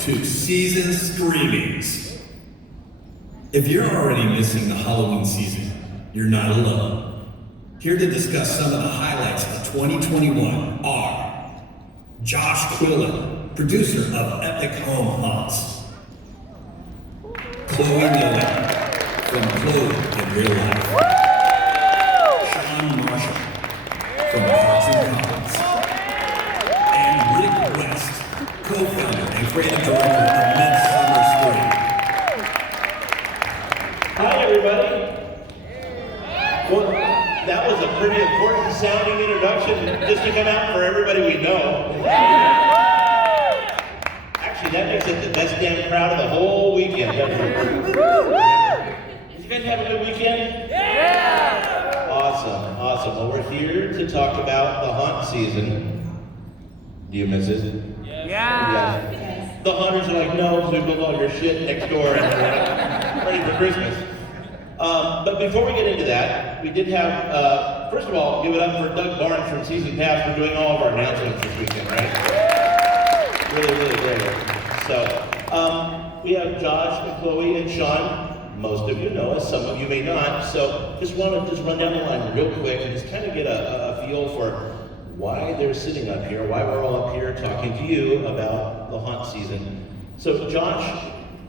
to Season Screamings. If you're already missing the Halloween season, you're not alone. Here to discuss some of the highlights of 2021 are Josh Quillin, producer of Epic Home Haunts, Noelle from CloeIRL, Shawn Marshall from aficionados, and Rick West, co-founder and creative director of Midsummer Scream. Hi, everybody. Well, that was a pretty important sounding introduction just to come out for everybody we know. Actually, that makes it the best damn crowd of the whole weekend, doesn't it? Did you guys have a good weekend? Yeah! Awesome, awesome. Well, we're here to talk about the haunt season. Do you miss it? Yeah. The haunters are like, no, so build all your shit next door and ready for Christmas. But before we get into that, we did have, first of all, give it up for Doug Barnes from Season Pass for doing all of our announcements this weekend, right? Really, really great. So, we have Josh and Chloe and Shawn. Most of you know us, some of you may not. So, just want to run down the line real quick and just kind of get a feel for why they're sitting up here, why we're all up here talking to you about the haunt season. So, Josh,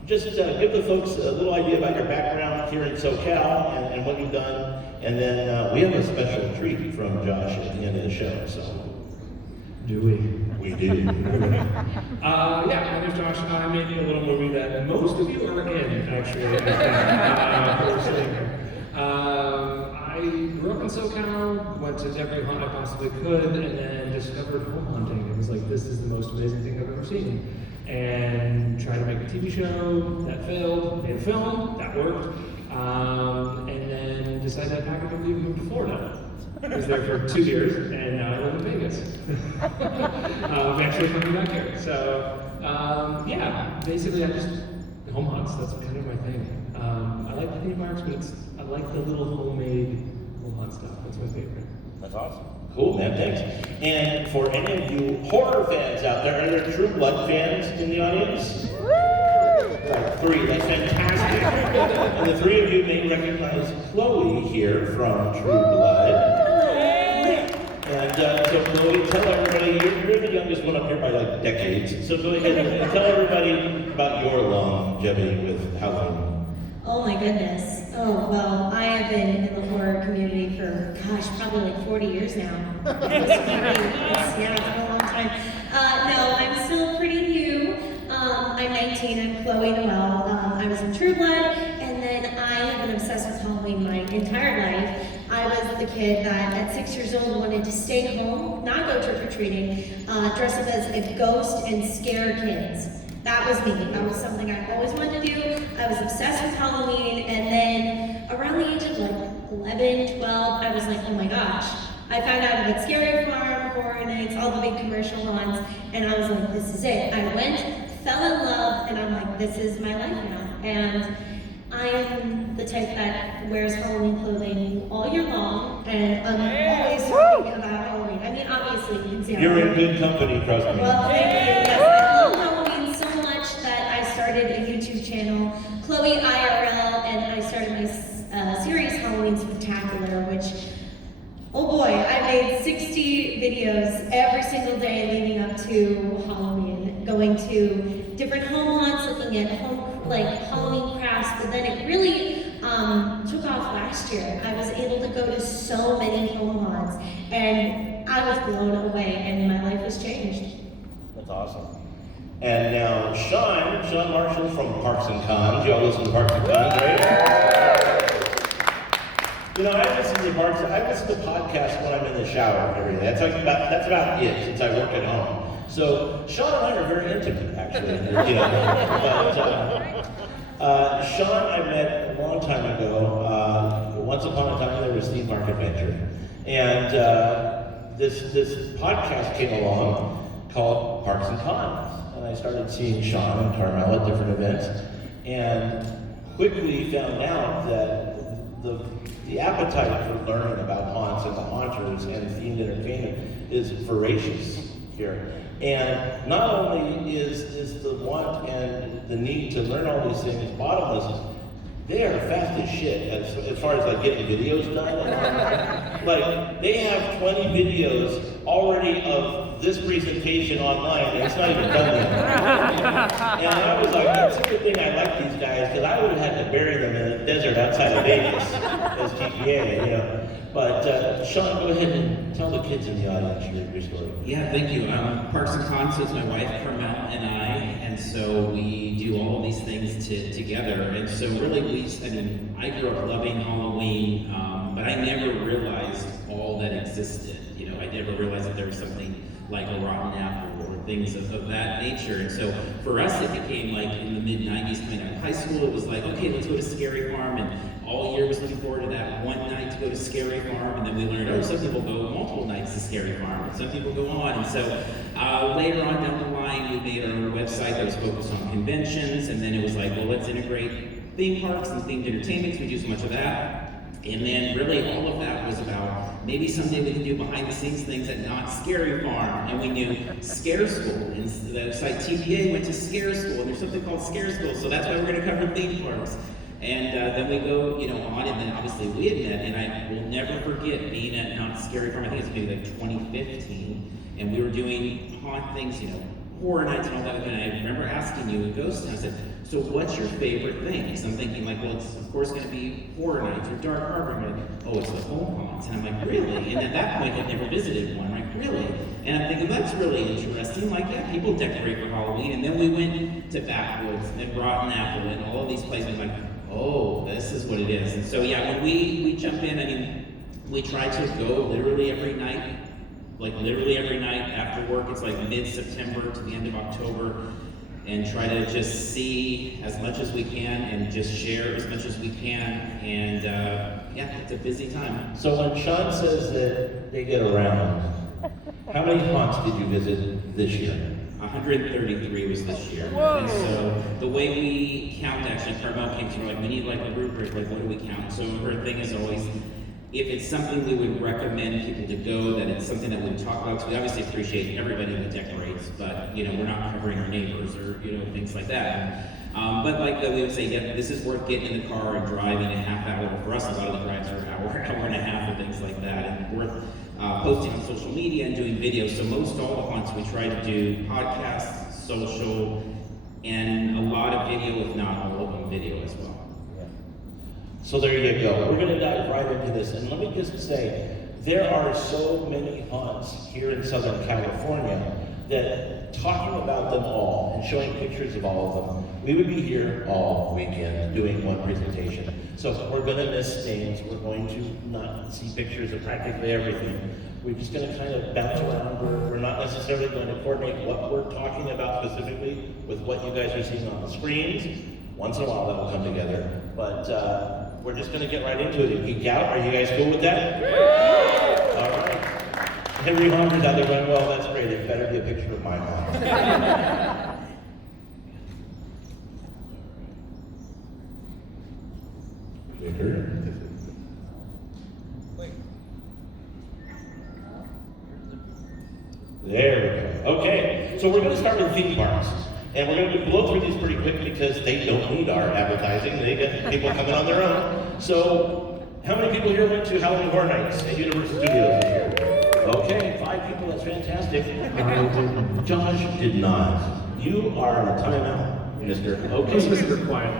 just give the folks a little idea about your background here in SoCal and what you've done. And then we have a special treat from Josh at the end of the show. So, do we? We do. Yeah, my name's Josh. I made a little movie that most of you are in, actually. I grew up in SoCal, went to every haunt I possibly could, and then discovered home haunting. It was like, this is the most amazing thing I've ever seen. And tried to make a TV show, that failed, made a film, that worked, and then decided I'd pack up and move to Florida. I was there for 2 years, and now I live in Vegas. Actually coming back here. So, yeah, basically I just, home haunts, that's kind of my thing. I like the theme parks, but I like the little homemade home haunt stuff. That's my favorite. That's awesome. Cool, man, thanks. And for any of you horror fans out there, are there True Blood fans in the audience? Like 3, that's fantastic. And the 3 of you may recognize Chloe here from True Blood. And so Chloe, tell everybody, you're the youngest one up here by like decades, so go ahead and tell everybody about your longevity with Halloween. Oh my goodness. Oh, well, I have been in the horror community for, gosh, probably like 40 years now. Yeah, it's been a long time. No, I'm still pretty new. I'm 19, I'm Noelle. I was in True Blood, and then I have been obsessed with Halloween my entire life. I was the kid that at 6 years old wanted to stay home, not go trick-or-treating, dress up as a ghost and scare kids. That was me. That was something I always wanted to do. I was obsessed with Halloween, and then around the age of like 11, 12, I was like, oh my gosh. I found out about Scary Farm, Horror Nights, all the big commercial haunts, and I was like, this is it. I went, fell in love, and I'm like, this is my life now. And I am the type that wears Halloween clothing all year long, and I'm always talking about Halloween. I mean, obviously, you can see You're in good company, trust me. Well, thank you. Yes, I love Halloween so much that I started a YouTube channel, CloeIRL, and I started my series Halloween Spectacular, which, oh boy, I made 60 videos every single day leading up to Halloween, going to different home haunts, looking at Halloween crafts, but then it really took off last year. I was able to go to so many home haunts, and I was blown away, and my life was changed. That's awesome. And now Shawn Marshall from Parks and Cons. Y'all listen to Parks and Cons, right? You know, I listen to podcasts when I'm in the shower every day. That's about it, since I work at home. So Shawn and I are very intimate, actually. But Shawn I met a long time ago. Once upon a time, there was Theme Park Adventure, and this podcast came along called Parks and Cons, and I started seeing Shawn and Carmel at different events, and quickly found out that the appetite for learning about haunts and the haunters and themed entertainment is voracious here. And not only is the want and the need to learn all these things bottomless, they are fast as shit as far as like getting videos done. Like they have 20 videos already of this presentation online, and it's not even done yet. And I was like, that's a good thing I like these guys, because I would have had to bury them in the desert outside of Vegas as GPA, you know. But Shawn, go ahead and tell the kids in the audience your story. Yeah, thank you. Parks and Cons is my wife Carmel and I, and so we do all of these things together. And so really, I grew up loving Halloween, but I never realized all that existed. You know, I never realized that there was something like a rotten apple or things of that nature. And so for us, it became like in the mid-90s, coming out of high school, it was like, okay, let's go to Scary Farm, and all year was looking forward to that one night to go to Scary Farm, and then we learned, oh, some people go multiple nights to Scary Farm, and some people go on. And so later on down the line, we made our own website that was focused on conventions, and then it was like, well, let's integrate theme parks and themed entertainments. We do so much of that. And then really all of that was about maybe someday we can do behind the scenes things at Not Scary Farm. And we knew Scare School, and the site TPA went to Scare School, and there's something called Scare School, so that's why we're gonna cover theme parks. And then we go, you know, on, and then obviously we had met, and I will never forget being at Not Scary Farm. I think it was maybe like 2015, and we were doing haunt things, you know, horror nights and all that. And I remember asking you a ghost, and I said, so what's your favorite thing? Because I'm thinking like, well, it's of course going to be horror nights or dark harbor. And I'm like, oh, it's the home haunts. And I'm like, really? And at that point, I'd never visited one. I'm like, really? And I'm thinking, that's really interesting. Like, yeah, people decorate for Halloween. And then we went to Backwoods and then Rotten Apple and all of these places. I'm like, oh, this is what it is. And so, yeah, when we jump in, I mean, we try to go literally every night. Like literally every night after work. It's like mid-September to the end of October, and try to just see as much as we can and just share as much as we can. And yeah, it's a busy time. So when Shawn says that they get around, how many haunts did you visit this year? 133 was this year. Whoa. And so the way we count, actually, Carmel came to, like, we need like a rubric, like what do we count? So her thing is always, if it's something we would recommend people to go, that it's something that we talk about, because we obviously appreciate everybody that decorates, but you know, we're not covering our neighbors or you know, things like that. But like we would say, yeah, this is worth getting in the car and driving a half hour. For us, a lot of the drives are an hour and a half, and things like that, and worth posting on social media and doing videos. So most all the haunts we try to do podcasts, social, and a lot of video, if not all of them video as well. So there you go. We're going to dive right into this. And let me just say, there are so many haunts here in Southern California that talking about them all and showing pictures of all of them, we would be here all weekend doing one presentation. So we're going to miss names. We're going to not see pictures of practically everything. We're just going to kind of bounce around. We're not necessarily going to coordinate what we're talking about specifically with what you guys are seeing on the screens. Once in a while that will come together. But we're just going to get right into it and geek out. Are you guys cool with that? All right. Henry Honder's out there going, well, that's great. It better be a picture of my mom. There we go. Okay, so we're going to start with theme parks. And we're going to blow through these pretty quick because they don't need our advertising. They get people coming on their own. So, how many people here went to Halloween Horror Nights at Universal Studios this year? Okay, 5 people, that's fantastic. Josh did not. You are on a timeout, mister. Okay. This is super quiet.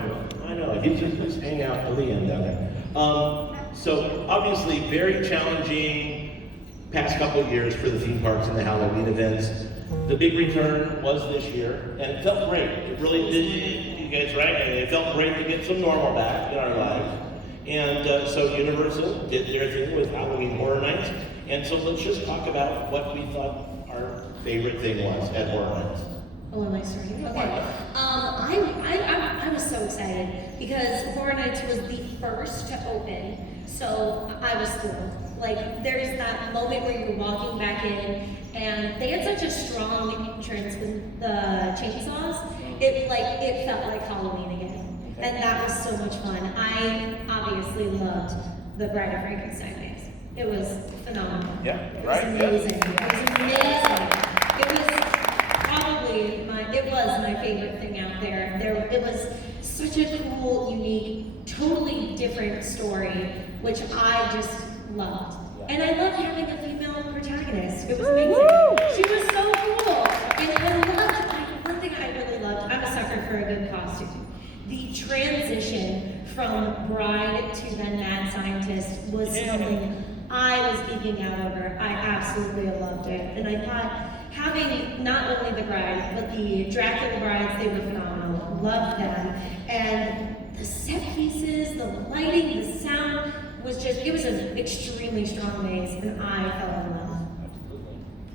I know, you just hang out till the end down there. So, obviously, very challenging past couple of years for the theme parks and the Halloween events. The big return was this year, and it felt great. It really did, you guys, right? It felt great to get some normal back in our lives. And so Universal did their thing with Halloween Horror Nights. And so let's just talk about what we thought our favorite thing was at Horror Nights. Oh, am I starting? Okay. I was so excited because Horror Nights was the first to open, so I was thrilled. Like, there's that moment where you're walking back in, and they had such a strong entrance with the chainsaws. It felt like Halloween again, and that was so much fun. I obviously loved the Bride of Frankenstein days. It was phenomenal. Yeah, it right. Was amazing. Yeah. It was amazing. It was probably it was my favorite thing out there. It was such a cool, unique, totally different story, which I just loved. And I loved having a female protagonist. It was amazing. She was so cool. And one thing I really loved, I'm a sucker for a good costume. The transition from bride to then mad scientist was something I was geeking out over. I absolutely loved it. And I thought having not only the bride, but the Dracula brides, they were phenomenal. Loved them. And the set pieces, the lighting, the sound was just, it was an extremely strong maze, and I fell in love.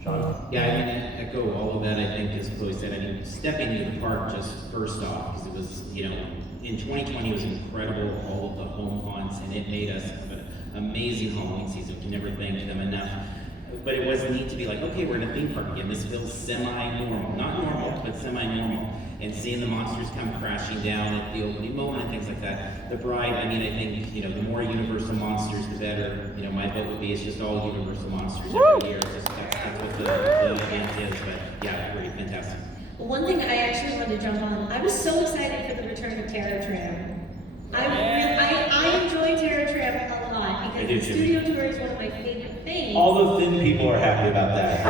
Shawn? Yeah, I mean, I echo all of that, I think, as Chloe said. I mean, stepping into the park just first off, because it was, you know, in 2020 it was incredible, all of the home haunts, and it made us have an amazing Halloween season. We can never thank them enough. But it was neat to be like, okay, we're in a theme park again. This feels semi-normal. Not normal, but semi-normal. And seeing the monsters come crashing down at the opening moment and things like that. The bride, I mean, I think, you know, the more Universal monsters, the better. You know, my vote would be it's just all Universal monsters every year. That's what the event is. But yeah, pretty fantastic. One thing I actually wanted to jump on, I was so excited for the return of Terror Tram. I enjoy Terror Tram a lot because the studio tour is one of my favorite things. All the thin people are happy about that.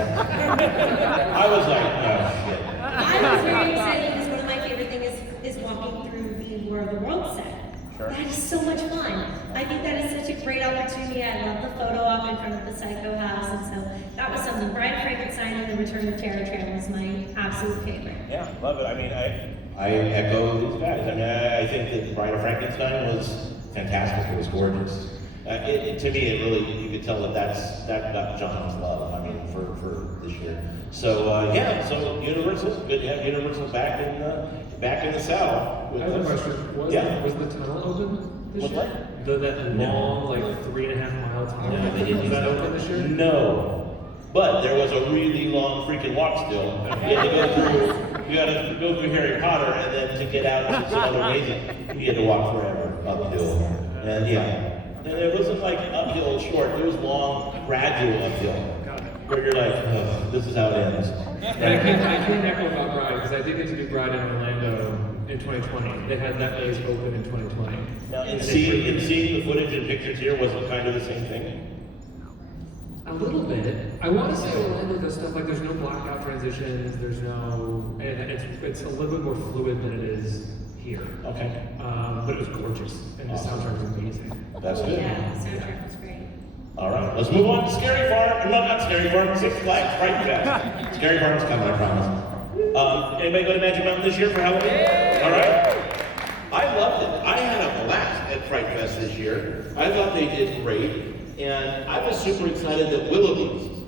I was like, oh shit. I was very excited because one of my favorite things is walking through the War of the Worlds set. Sure. That is so much fun. I think that is such a great opportunity. I love the photo op in front of the Psycho House, and so that was something. Bride Frankenstein and the Return of Terror Tram was my absolute favorite. Yeah, love it. I mean, I echo these guys. I mean, I think that Bride of Frankenstein was fantastic. It was gorgeous. To me, it really, you could tell that that got John's love. I mean, for this year. So yeah, so Universal, good to have Universal back in the saddle. I have a question. Was the tunnel open this year? What? That long, like 3.5 mile tunnel? No, they didn't. Was that open this year? No, but there was a really long freaking walk still. You had to go through Harry Potter, and then to get out into some other amazing, you had to walk forever uphill. And yeah, and it wasn't like uphill short. It was long, gradual uphill. Where you're like, oh, this is how it ends. And I can't echo about Bride, because I did get to do Bride in Orlando in 2020. They had that maze open in 2020. Now, in seeing the footage and pictures here, was it kind of the same thing? A little bit. I want to say Orlando does stuff like there's no blackout transitions, there's no, and it's a little bit more fluid than it is here. Okay. But it was gorgeous, and the soundtrack was amazing. That's good. Yeah, the soundtrack was great. All right, let's move on to Scary Farm. No, not Scary Farm, Six Flags Fright Fest. Scary Farm's coming, I promise. Anybody go to Magic Mountain this year for Halloween? All right. I loved it. I had a blast at Fright Fest this year. I thought they did great. And I was super excited that Willoughby's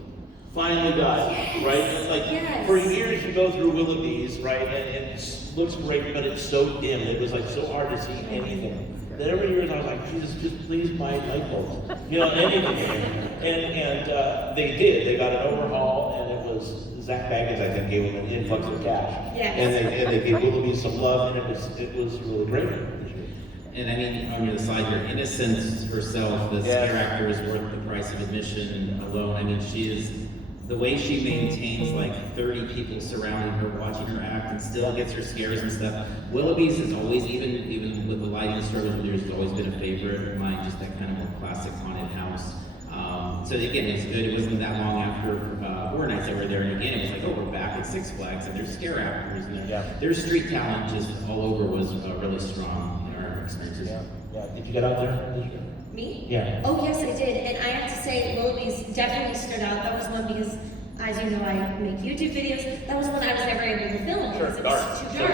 finally got it, right? It's like, for years you go through Willoughby's, right? And it looks great, but it's so dim. It was like so hard to see anything. That every year I was like, Jesus, just please buy light bulbs. You know, anything. And they did. They got an overhaul, and it was Zach Baggins, I think, gave them an influx of cash. Yes. And they gave Willoughby some love, and it was really great. And I mean, on the side here, Innocence herself, the scare actor, is worth the price of admission alone. I mean, she is, the way she maintains like 30 people surrounding her, watching her act, and still gets her scares and stuff. Willoughby's has always, even with the lighting struggles, there's always been a favorite of mine, just that kind of more classic haunted house. So again, it's good. It wasn't that long after Horror Nights that were there, and again, it was like, oh, we're back at Six Flags, and there's scare actors, and their street talent just all over was really strong in our experiences. Yeah. Did you get out there this year? Me? Yeah. Oh, yes, I did. And I have to say, Willoughby's definitely stood out. That was one because, as you know, I make YouTube videos. That was one I was never able to film because it was too dark.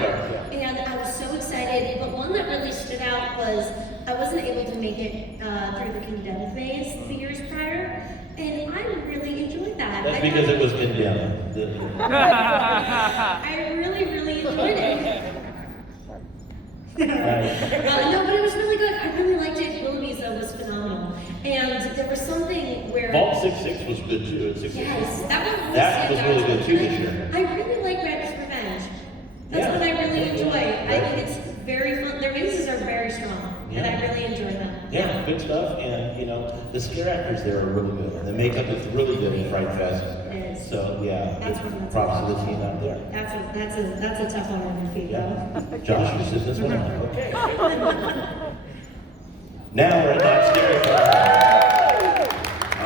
And I was so excited. But one that really stood out was I wasn't able to make it through the Condemned maze the years prior. And I really enjoyed that. That's because it was condemned. I really, really enjoyed it. No, but it was really good. I really liked it. Willoughby's was phenomenal. And there was something where... Vault 66 was good too. At 66. Yes, that was really good too this year. I really like Rabbit's Revenge. That's what I really enjoy. I think it's very fun. Their mazes are very strong. And I really enjoy them. Yeah, good stuff. And, you know, the scare actors there are really good. And the makeup is really good in Fright Fest. It is. So, yeah, That's one that's props to the tough. team out there. That's a tough one on your feet, though. Yeah. Josh, you sit this one out. Okay. Now we're at Not Scary Farm.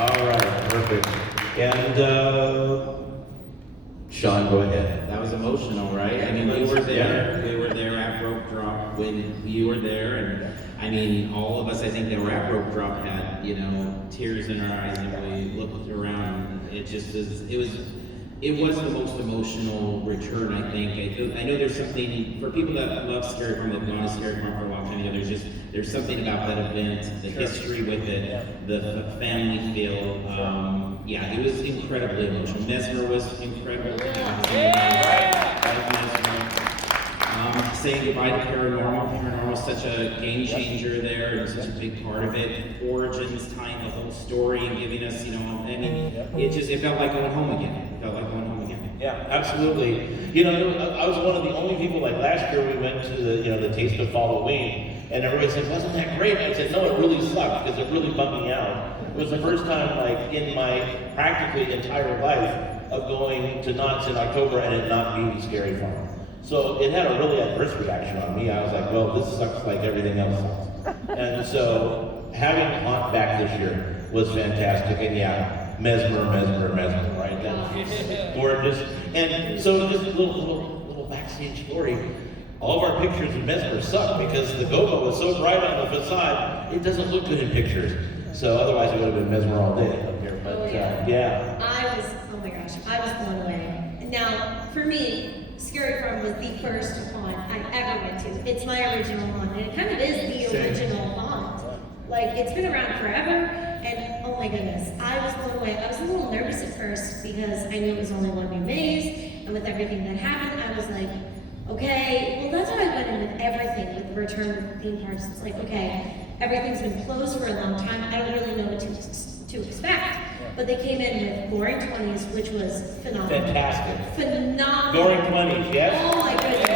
All right, perfect. And, Shawn, go ahead. That was emotional, right? I mean, we were there. We were there at rope drop when you were there, and I mean, all of us, I think, that were at rope drop had, you know, tears in our eyes, and we looked around. It just was. It was the most emotional return, I think. I know there's something for people that love Scary Farm, that have gone to Scary Farm for a long time. You know, there's something about that event, the history with it, the family feel. Yeah, it was incredibly emotional. Midsummer was incredible. Saying goodbye to Paranormal. Paranormal is such a game changer there and such a big part of it. Origins, tying the whole story and giving us, you know, I mean, it felt like going home again. Yeah, absolutely. You know, I was one of the only people, like last year we went to the Taste of Halloween, and everybody said, wasn't that great? And I said, no, it really sucked, because it really bummed me out. It was the first time, like, in my practically entire life of going to Knott's in October and it not being Scary Farm. So it had a really adverse reaction on me. I was like, well, this sucks like everything else sucks. And so having Haunt back this year was fantastic. And yeah, Midsummer, right? That's gorgeous. And so just a little backstage story. All of our pictures of Midsummer suck because the go-go was so bright on the facade, it doesn't look good in pictures. So otherwise it would have been Midsummer all day up here. But yeah. Oh my gosh, I was blown away. Now, for me, Scary Farm was the first haunt I ever went to. It's my original haunt, and it kind of is the original haunt. Like, it's been around forever, and oh my goodness, I was blown away. I was a little nervous at first because I knew it was only one new maze, and with everything that happened, I was like, okay, well that's how I went in with everything, with the return of theme parks. It's like, okay, everything's been closed for a long time, I don't really know what to expect. But they came in with Goring 20s, which was phenomenal. Fantastic. Phenomenal. Goring 20s, yes? Oh my goodness,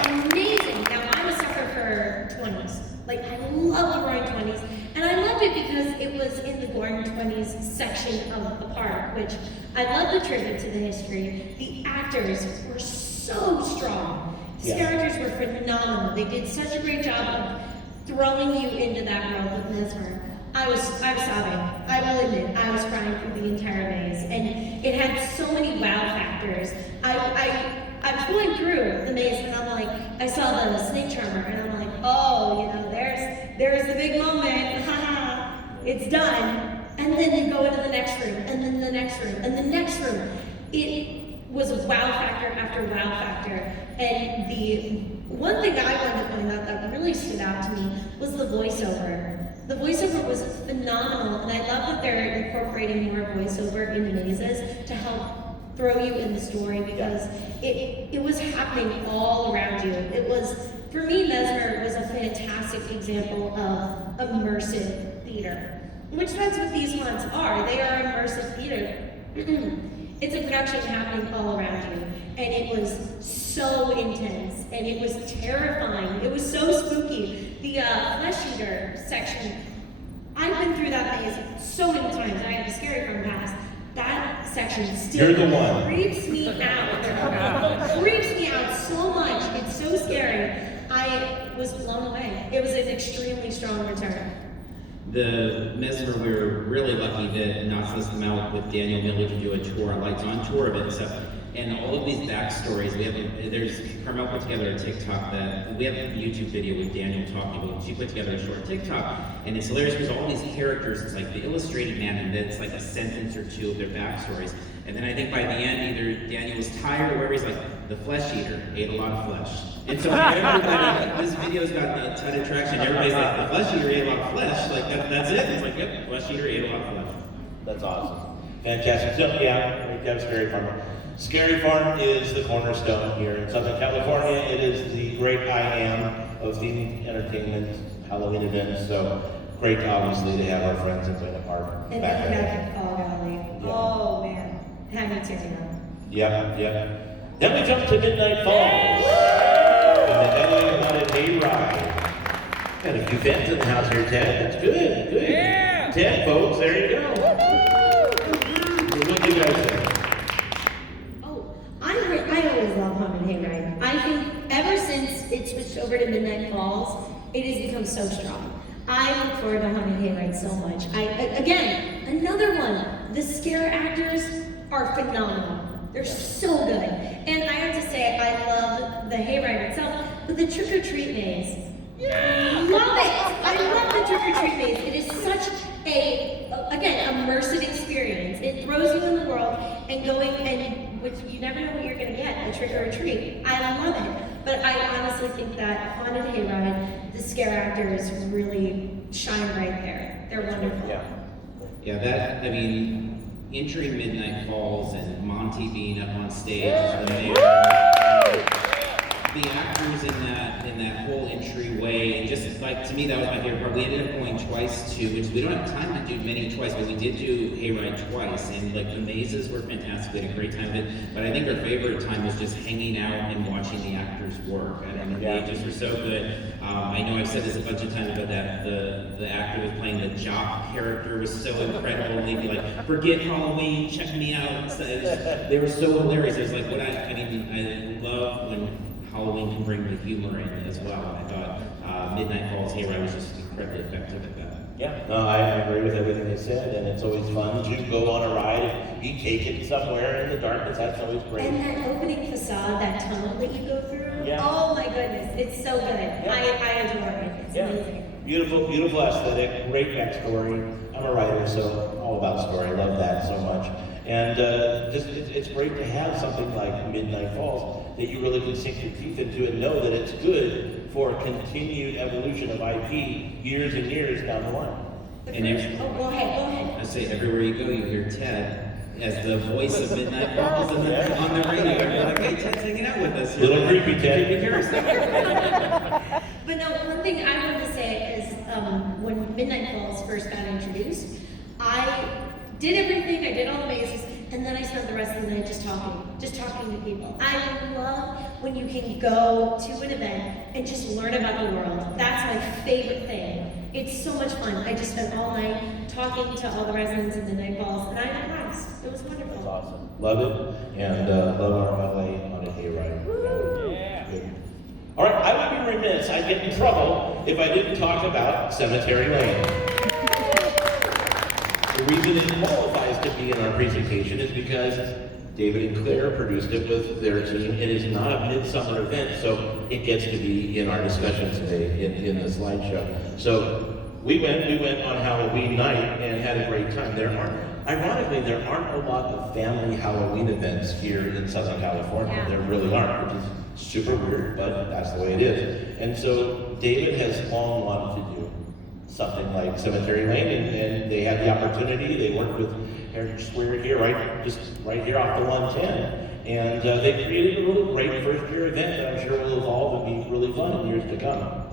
it's amazing. Now I'm a sucker for 20s. Like, I love the Goring 20s. And I loved it because it was in the Goring 20s section of the park, which I love the tribute to the history. The actors were so strong. These characters were phenomenal. They did such a great job of throwing you into that world with Midsummer. I was sobbing. I will admit, I was crying through the entire maze, and it had so many wow factors. I was going through the maze, and I'm like, I saw the snake charmer, and I'm like, oh, you know, there's the big moment, haha, it's done. And then you go into the next room, and then the next room, and the next room. It was a wow factor after wow factor, and the one thing that I wanted to point out that really stood out to me was the voiceover. The voiceover was phenomenal, and I love that they're incorporating more voiceover into mazes to help throw you in the story because it was happening all around you. It was, for me, Midsummer was a fantastic example of immersive theater, which that's what these ones are. They are immersive theater. It's a production happening all around you, and it was so intense, and it was terrifying. It was so spooky. The flesh eater section, I've been through that maze so many times. I have a Scary Farm pass. That section still creeps me out. Creeps me out so much. It's so scary. I was blown away. It was an extremely strong return. The Midsummer, we were really lucky that Knott's let them out with Daniel Miller to do a tour, a lights on tour of it and stuff. And all of these backstories, Carmel put together a TikTok we have a YouTube video with Daniel talking about. She put together a short TikTok, and it's hilarious because all these characters, it's like the illustrated man, and then it's like a sentence or two of their backstories. And then I think by the end, either Daniel was tired or whatever, he's like, the flesh eater ate a lot of flesh. And so everybody, this video's got a ton of traction. Everybody's like, the flesh eater ate a lot of flesh. Like, that's it. It's like, yep, flesh eater ate a lot of flesh. That's awesome. Fantastic. So, yeah, we have Scary Farm. Scary Farm is the cornerstone here in Southern California. It is the great I am of themed entertainment, Halloween events. So great, obviously, to have our friends at Buena Park And back then there. Fall Valley. Yeah. Oh man, had me tearing up. Yep. Then we jump to Midnight Falls. And the LA United Hayride. Got a few fans in the house here, Ted. That's good. Yeah. 10 folks, there you go. What do you guys think? it switched over to Midnight Falls, it has become so strong. I look forward to Haunted Hayride so much. Again, another one. The scare actors are phenomenal. They're so good. And I have to say, I love the hayride itself, but the trick-or-treat maze. Love it! I love the trick-or-treat maze. It is such again, immersive experience. It throws you in the world and which you never know what you're gonna get, a trick-or-treat. I love it. But I honestly think that Haunted Hayride, the scare actors really shine right there. They're wonderful. Yeah, entering Midnight Falls and Monty being up on stage as the mayor, the actors in that whole entryway, and just like, to me, that was my favorite part. We ended up going twice too, which we don't have time to do many twice, but we did do Hayride twice, and like the mazes were fantastic. We had a great time with it, but I think our favorite time was just hanging out and watching the actors work. I don't know, they just were so good. I know I've said this a bunch of times, but that the actor was playing the Jock character was so incredible. And they'd be like, "Forget Halloween, check me out." So they were so hilarious. It was like I love when Halloween can bring the humor in as well. I thought Midnight Falls Hayride was just incredibly effective at that. Yeah, no, I agree with everything they said, and it's always fun to go on a ride and be taken somewhere in the darkness. That's always great. And that opening facade, that tunnel that you go through, oh my goodness, it's so good. I adore it. It's amazing. Beautiful, beautiful aesthetic, great backstory. I'm a writer, so all about story. I love that so much. And it's great to have something like Midnight Falls that you really can sink your teeth into and know that it's good for continued evolution of IP years and years down the line. Go ahead. I say everywhere you go, you hear Ted as the voice of Midnight Falls on the radio. You're like, "Hey, Ted's hanging out with us." Little creepy, Ted. But no, one thing I wanted to say is when Midnight Falls first got introduced, I did everything, I did all the mazes, and then I spent the rest of the night just talking to people. I love when you can go to an event and just learn about the world. That's my favorite thing. It's so much fun. I just spent all night talking to all the residents of Midnight Falls, and I had a blast. It was wonderful. That's awesome. Love it, and love our LA on a hayride. Good. All right, I would be remiss, I'd get in trouble if I didn't talk about Cemetery Lane. The reason it qualifies to be in our presentation is because David and Claire produced it with their team. It is not a midsummer event, so it gets to be in our discussion today in the slideshow. So we went on Halloween night and had a great time. Ironically, there aren't a lot of family Halloween events here in Southern California. Yeah. There really aren't, which is super weird, but that's the way it is. And so David has long wanted to do something like Cemetery Lane, and they had the opportunity. They worked with Heritage Square here, right here off the 110, and they created a really great first-year event that I'm sure will evolve and be really fun in years to come.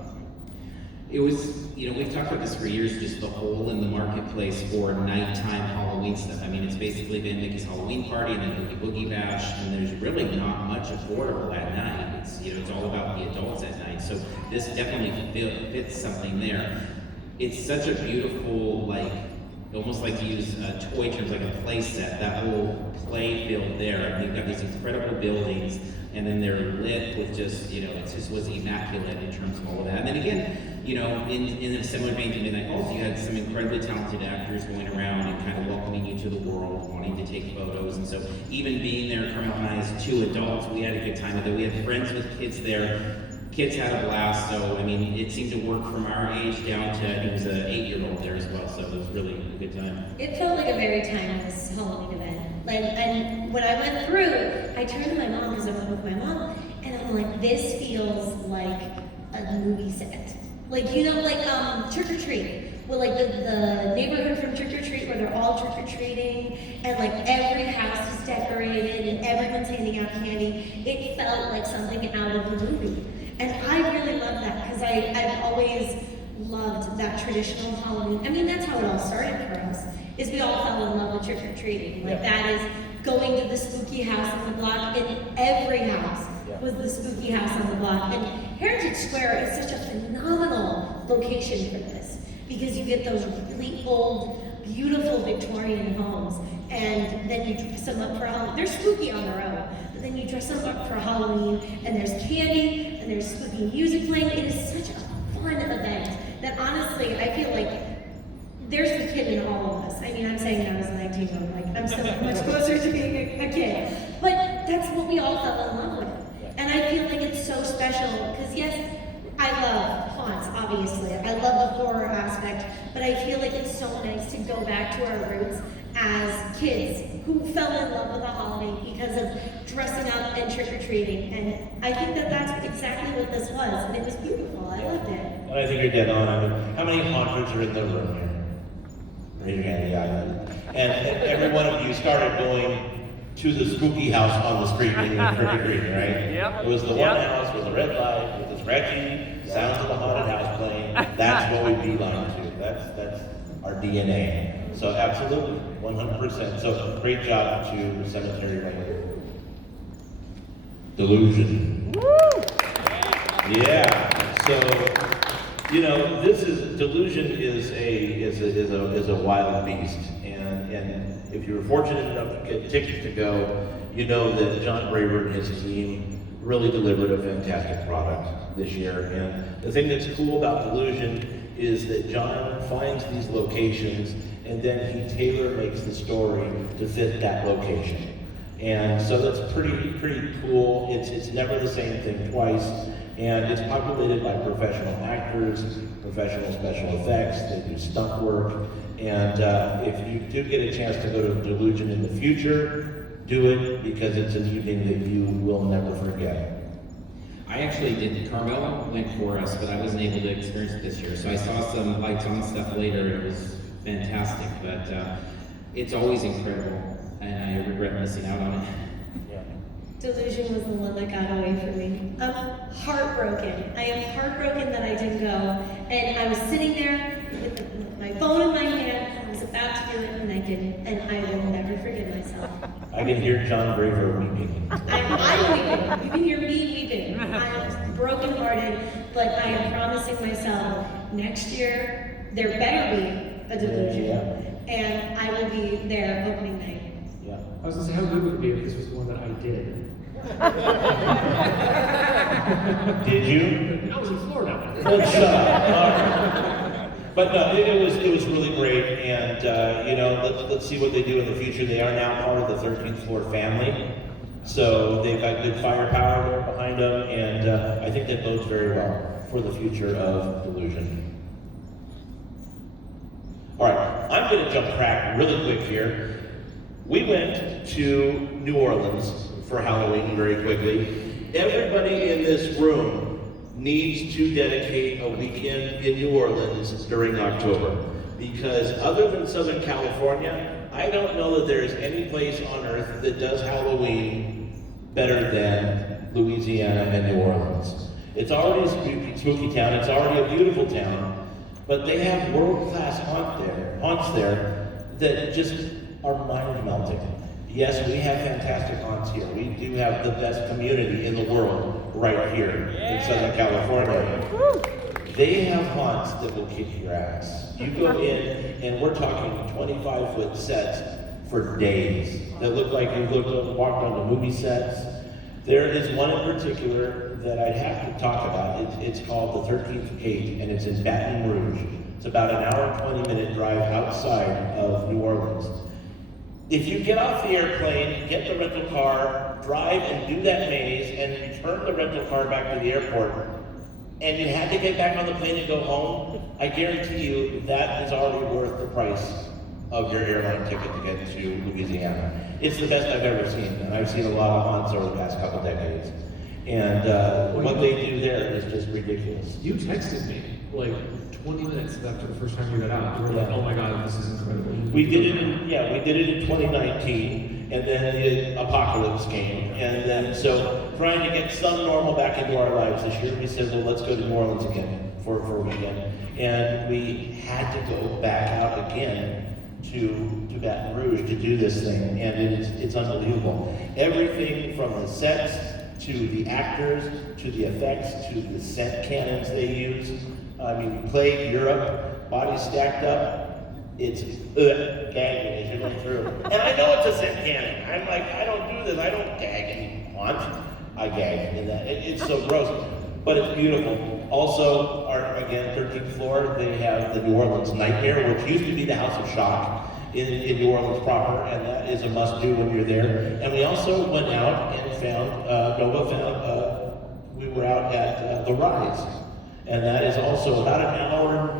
It was, we've talked about this for years, just the hole in the marketplace for nighttime Halloween stuff. I mean, it's basically been Mickey's Halloween Party and then Boogie Bash, and there's really not much affordable at night. It's all about the adults at night. So this definitely fits something there. It's such a beautiful, almost like to use toy terms, like a play set, that whole play field there. And you've got these incredible buildings, and then they're lit with just, it just was immaculate in terms of all of that. And then again, in a similar vein to Midnight Falls, you had some incredibly talented actors going around and kind of welcoming you to the world, wanting to take photos. And so even being there, Carmel and I as two adults, we had a good time with it. We had friends with kids there. Kids had a blast, so it seemed to work from our age down to, I think it was an 8-year-old there as well, so it was really a good time. It felt like a very timeless Halloween event. And when I went through, I turned to my mom, because I went with my mom, and I'm like, this feels like a movie set. Trick or Treat. Well, the neighborhood from Trick or Treat, where they're all trick or treating, and every house is decorated, and everyone's handing out candy. It felt like something out of the movie. And I really love that, because I've always loved that traditional Halloween. I mean, that's how it all started for us, is we all fell in love with trick-or-treating. That is going to the spooky house on the block, and every house was the spooky house on the block. And Heritage Square is such a phenomenal location for this, because you get those really old, beautiful Victorian homes, and then you dress them up for Halloween. They're spooky on their own. but then you dress up for Halloween, and there's candy, and there's spooky music playing. It is such a fun event that honestly, I feel like there's the kid in all of us. I mean, I'm saying that as a 19-year-old, like, I'm so much closer to being a kid. But that's what we all fell in love with. And I feel like it's so special, because yes, I love haunts, obviously. I love the horror aspect, but I feel like it's so nice to go back to our roots as kids who fell in love with the holiday because of dressing up and trick-or-treating. And I think that that's exactly what this was, and it was beautiful. I loved it. Well, I think you're dead on. I mean, how many haunters are in the room here? Raise your hand, yeah. And every one of you started going to the spooky house on the street when you were trick-or-treating, right? Yep. It was the one house with the red light, with the scratchy sounds of the haunted house playing. That's what we beeline to. That's our DNA. So absolutely, 100%. So great job to the cemetery right. Delusion. Woo! Yeah. So, you know, delusion is a wild beast, and if you were fortunate enough to get tickets to go, you know that John Braver and his team really delivered a fantastic product this year. And the thing that's cool about Delusion is that John finds these locations and then he tailor makes the story to fit that location. And so that's pretty cool. It's never the same thing twice. And it's populated by professional actors, professional special effects, they do stunt work. And if you do get a chance to go to Delusion in the future, do it, because it's an evening that you will never forget. I actually did, Carmela went for us, but I wasn't able to experience it this year. So I saw some lights on stuff later, and it was fantastic. But it's always incredible, and I regret missing out on it. Delusion was the one that got away from me. I'm heartbroken. I am heartbroken that I didn't go. And I was sitting there with my phone in my hand. I was about to do it, and I didn't. And I will never forgive myself. I can hear John Braver weeping. I'm weeping. You can hear me weeping. I'm brokenhearted, but I am promising myself next year there better be a Delusion, and I will be there opening night. Yeah. I was gonna say, how good would it be if this was the one that I did? Did you? I was in Florida. Let's shut up. But no, it was really great, and you know, let's see what they do in the future. They are now part of the 13th floor family, so they've got good firepower there behind them, and I think that bodes very well for the future of Delusion. All right, I'm going to jump track really quick here. We went to New Orleans for Halloween very quickly. Everybody in this room needs to dedicate a weekend in New Orleans during October, because other than Southern California, I don't know that there's any place on earth that does Halloween better than Louisiana and New Orleans. It's already a spooky town, it's already a beautiful town, but they have world-class haunts there that just are mind-melting. Yes, we have fantastic haunts here. We do have the best community in the world right here in Southern California. They have haunts that will kick your ass. You go in, and we're talking 25-foot sets for days that look like you walked on the movie sets. There is one in particular that I'd have to talk about. It's called the 13th Gate, and it's in Baton Rouge. It's about an hour and 20-minute drive outside of New Orleans. If you get off the airplane, get the rental car, drive and do that maze, and return the rental car back to the airport, and you had to get back on the plane and go home, I guarantee you that is already worth the price of your airline ticket to get to Louisiana. It's the best I've ever seen, and I've seen a lot of haunts over the past couple decades. And what they do there is just ridiculous. You texted me like 20 minutes after the first time you got out. You were like, oh my God, this is incredible. We did it in 2019, and then the apocalypse came. And then, so trying to get some normal back into our lives this year, we said, well, let's go to New Orleans again for a weekend. And we had to go back out again to Baton Rouge to do this thing, and it's unbelievable. Everything from the sets, to the actors, to the effects, to the scent cannons they use. I mean, we played Europe, bodies stacked up. It's gagging as you go through. And I know it's a scent cannon. I'm like, I don't do this, I don't gag haunt. I gag in that. It's so gross, but it's beautiful. Also, again, 13th floor, they have the New Orleans Nightmare, which used to be the House of Shock in New Orleans proper, and that is a must-do when you're there. And we also went out and found, we were out at The Rise, and that is also about an hour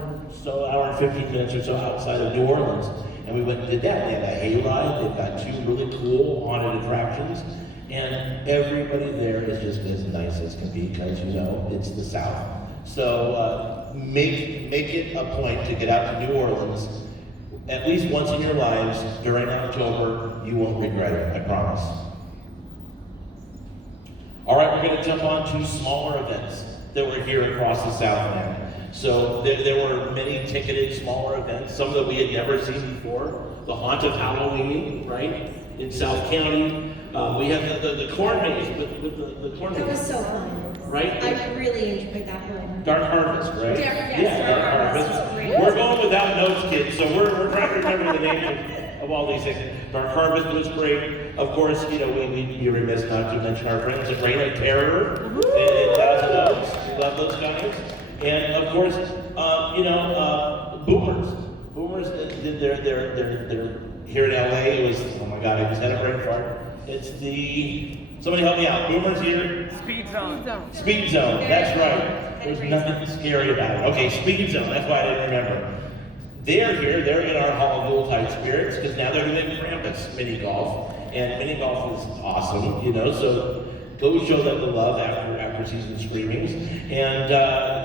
and 15 minutes or so outside of New Orleans. And we went and did that. They have a hayride, they've got 2 really cool haunted attractions, and everybody there is just as nice as can be, because you know, it's the South. So make it a point to get out to New Orleans at least once in your lives during October. You won't regret it, I promise. All right, we're gonna jump on to smaller events that were here across the Southland. So there were many ticketed smaller events, some that we had never seen before. The Haunt of Halloween, right, in South County. We had the corn maze with the corn maze. That was so fun. Right? I really enjoyed that one. Dark Harvest, right? Yes, Dark Harvest was great. We're going without notes, kids, so we're trying to remember the names of all these things. Dark Harvest was great. Of course, you know, we'd be remiss not to mention our friends at Reign of Terror and Thousand Oaks. We love those guys. And of course, Boomers. Boomers did their here in LA. It was, oh my God, I just had a brain fart. It's somebody help me out. Boomers here? Speed Zone. Speed Zone, that's right. There's nothing scary about it. Okay, Speed Zone, that's why I didn't remember. They're here, they're in our Hall of Yuletide Spirits, because now they're doing Krampus mini golf. And mini golf is awesome, you know, so go show them the love after season screenings. And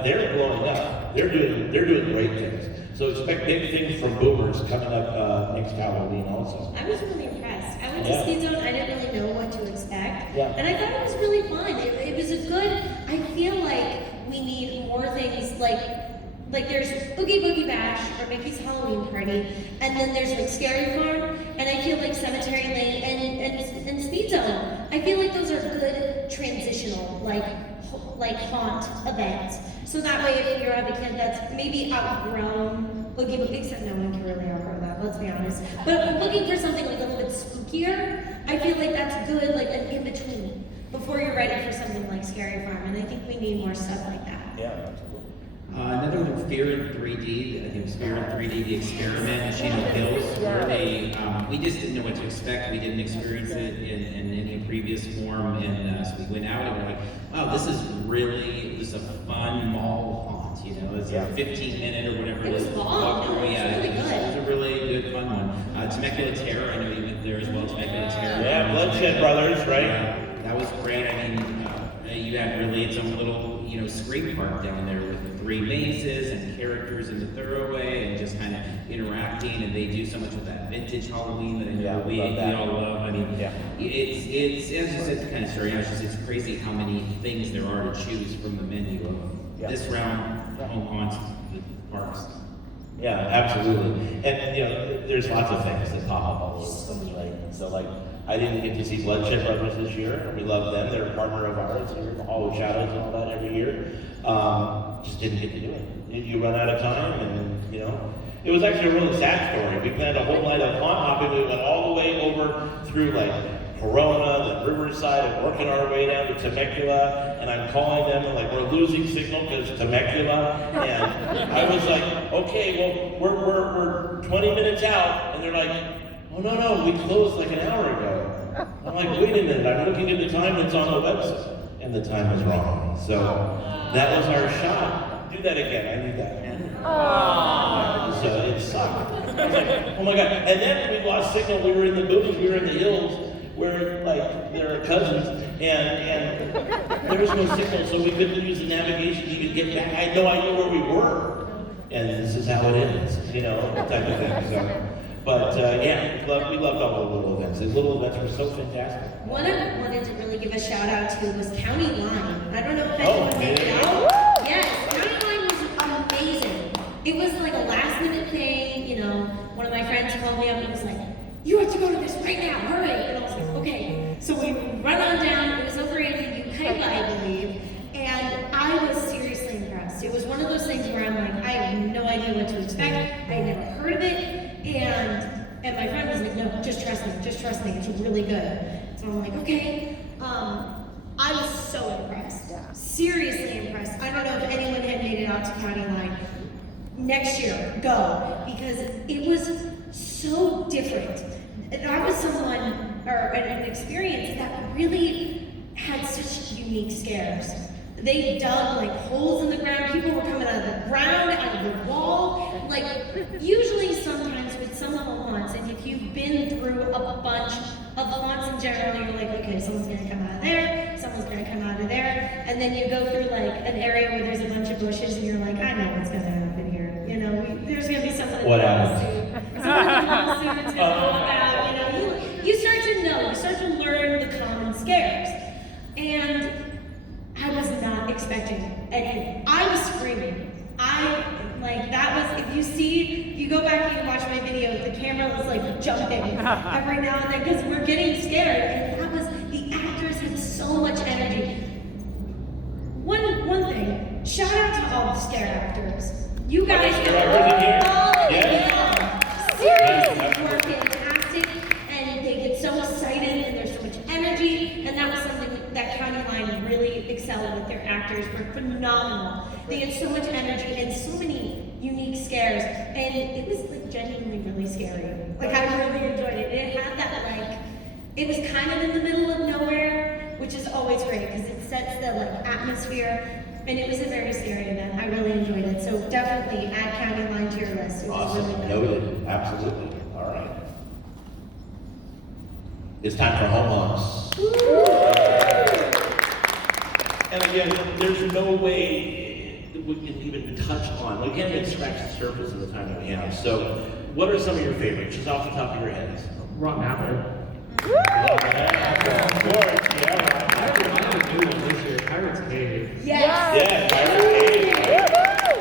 they're blowing up. They're doing great things. So expect big things from Boomers coming up next Halloween also. I was really impressed. I went to Speed Zone, I didn't really know what to expect. Yeah. And I thought it was really fun. It was a good, I feel like we need more things like there's Oogie Boogie Bash or Mickey's Halloween Party, and then there's like Scary Farm, and I feel like Cemetery Lane and Speed Zone. I feel like those are good transitional, like haunt events. So that way, if you're a kid that's maybe outgrown Oogie Boogie, except no one can really outgrow that, let's be honest. But looking for something like a little bit spookier, I feel like that's good, like an in-between, before you're ready for something like Scary Farm, and I think we need more stuff like that. Yeah, absolutely. Another one, Fear in 3D. I think it was Fear in 3D, the experiment, Machine Hills, where we just didn't know what to expect. We didn't experience it in any previous form, and so we went out and we're like, wow, this is a fun mall haunt, you know, it's a 15-minute or whatever It was long. walk through. It was really good. It was a really good, fun one. Temecula Terror, I know you went there as well, Temecula Terror. Yeah, Bloodshed Brothers, right? That was great. I mean, you had really its own little, you know, scream park down there with 3 mazes and characters in the thoroughway and just kind of interacting, and they do so much with that vintage Halloween that I know we all love. I mean, it's as you said, it's kind of scary. It's crazy how many things there are to choose from the menu of this round home haunts the parks. Yeah, absolutely. And you know, there's lots of things that pop up all over the place, right? So like, I didn't get to see Bloodshed Brothers this year, and we love them. They're a partner of ours here, the Hall of Shadows and all that every year. Just didn't get to do it. You run out of time, and you know, it was actually a really sad story. We planned a whole night of haunt hopping. We went all the way over through like Corona, then Riverside, and working our way down to Temecula. And I'm calling them, and like, we're losing signal because Temecula. And I was like, okay, well, we're 20 minutes out, and they're like, oh no, we closed like an hour ago. I'm like, wait a minute, I'm looking at the time that's on the website, and the time is wrong. So that was our shot. Do that again, I need that. So it sucked. I was like, oh my God. And then we lost signal, we were in the boonies, we were in the hills, where like, there are cousins, and there was no signal, so we couldn't use the navigation to even get back. I had no idea where we were. And this is how it ends, you know, type of thing. So. But we loved all the little events. The little events were so fantastic. One I wanted to really give a shout out to was County Line. I don't know if anyone made it out. Yes, County Line was amazing. It was like a last minute thing, you know. One of my friends called me up and was like, you have to go to this right now, hurry. And I was like, okay. So we run on down, it was over in Ukiah, I believe, and I was seriously impressed. It was one of those things where I'm like, I have no idea what to expect. I had never heard of it. And my friend was like, no, just trust me, it's really good. So I'm like, okay. so impressed. Seriously impressed. I don't know if anyone had made it out to County Line. Next year, go, because it was so different. And I was someone, or an experience that really had such unique scares. They dug like holes in the ground. People were coming out of the ground, out of the wall. Like usually sometimes with some of the haunts, and if you've been through a bunch of haunts in general, you're like, okay, someone's gonna come out of there, someone's gonna come out of there, and then you go through like an area where there's a bunch of bushes and you're like, I know what's gonna happen here. You know, there's gonna be someone in What the happened? suit. Someone in the suit's gonna walk out, you know. You start to know, you start to learn the common scares. And I was not expecting it. And I was screaming. If you go back and watch my video, the camera was like jumping every now and then because we're getting scared. And the actors had so much energy. One thing, shout out to all the scare actors. You guys seriously were fantastic, and they get so excited, and there's so much energy, and that was something that County Line really excelled with. Their actors were phenomenal. They had so much energy and so many unique scares, and it was like genuinely really scary. Like I really enjoyed it. It had that like, it was kind of in the middle of nowhere, which is always great because it sets the like atmosphere, and it was a very scary event. I really enjoyed it. So definitely add County Line to your list. It was Awesome, really good. noted, absolutely. All right. It's time for home haunts. And again, there's no way that we can even touch on, we can't even scratch the surface of the time that we have. So, what are some of your favorites, just off the top of your heads? Rotten Apple. Of course, yeah. I have a new one this year, Pirates Cave. Yes. Yeah, Pirates Cave.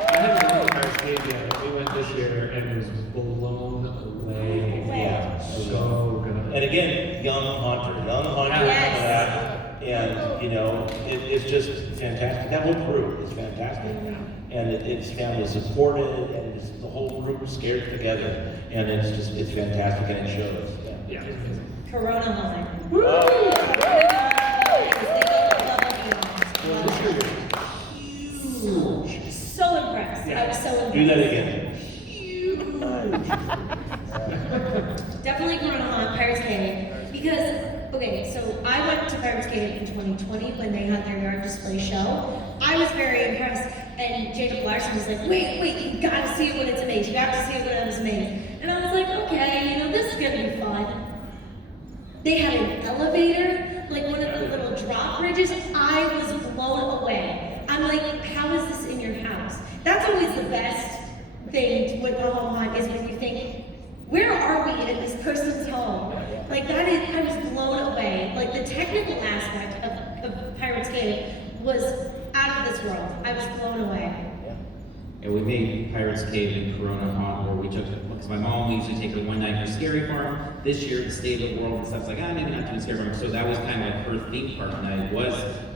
I haven't been to Pirates Cave yet, but we went this year and it was blown away. Yeah. So good. And again, young hunter Yes. coming out. And, you know, it's just fantastic. That whole group is fantastic. And it's family supported, and it's the whole group scared together. And it's fantastic, and it shows. Yeah. Corona Line. Huge. So impressed. I was so impressed. Do that again. Definitely Corona Line, Pirates Cave. Because, okay, so I went to Pirates Cave in 2020 when they had their yard display show. I was very impressed. And Jacob Larson was like, wait, you gotta see it when it's amazed. You have to see it when it's amazed. And I was like, okay, you know, this is gonna be fun. They had an elevator, like one of the little drop bridges. I was blown away. I'm like, how is this in your house? That's always the best thing with the home hunt is when you think, where are we in this person's home? Like that is, I was blown away. Like the technical aspect of Pirates Cave was out of this world. I was blown away. And we made Pirates Cave in Corona Haunt where we took, because my mom, we usually take her one night for Scary Farm. This year, the State of the World and stuff's like, maybe not doing Scary Farm. So that was kind of like her theme park night was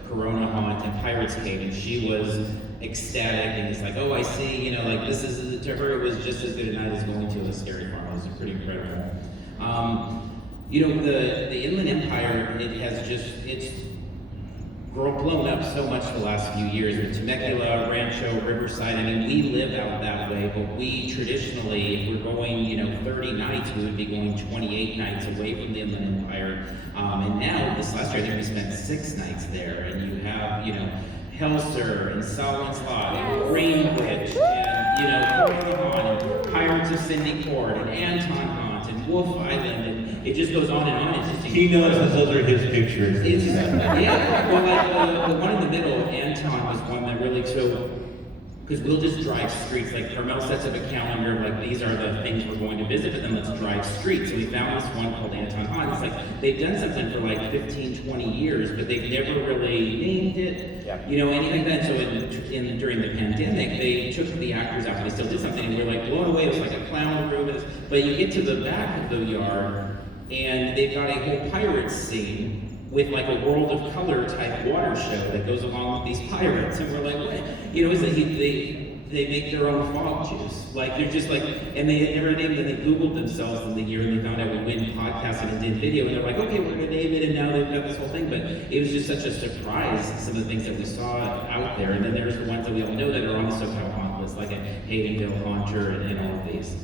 Corona Haunt and Pirates Cave. And she was ecstatic and it's like, oh, I see, you know, like this is, to her, it was just as good a night as going to a Scary Farm. It was pretty incredible. You know, the Inland Empire, it has just, it's blown up so much the last few years with Temecula, Rancho, Riverside. I mean, we live out that way, but we traditionally, if we're going, you know, 30 nights, we would be going 28 nights away from the Inland Empire. And now, this last year, I think we spent 6 nights there, and you have, you know, Helser and Solomon Slot and Greenwich and, you know, Corona and Pirates of Cindy Court and Anton Hunt and Wolf Island, and it just goes on and on. It's just He knows that those are his pictures. it's just, yeah, well, like the one in the middle, Anton was one that really, so, because we'll just drive streets, like Carmel sets up a calendar, like these are the things we're going to visit, but then let's drive streets. So we found this one called Anton Hahn. It's like, they've done something for like 15, 20 years, but they've never really named it, you know, anything like that. So during the pandemic, they took the actors out, they still did something, and we were like blown away. It was like a clown room, but you get to the back of the yard, and they've got a whole pirates scene with like a World of Color type water show that goes along with these pirates, and we're like, what? You know, they make their own fog juice. Like they're just like, and they had never named it. They Googled themselves in the year and they found out we win podcasting and did video, and they're like, okay, we're gonna name it, and now they've got this whole thing. But it was just such a surprise, some of the things that we saw out there. And then there's the ones that we all know that are on the SoCal haunt list, like a Haydenville Haunter and all of these.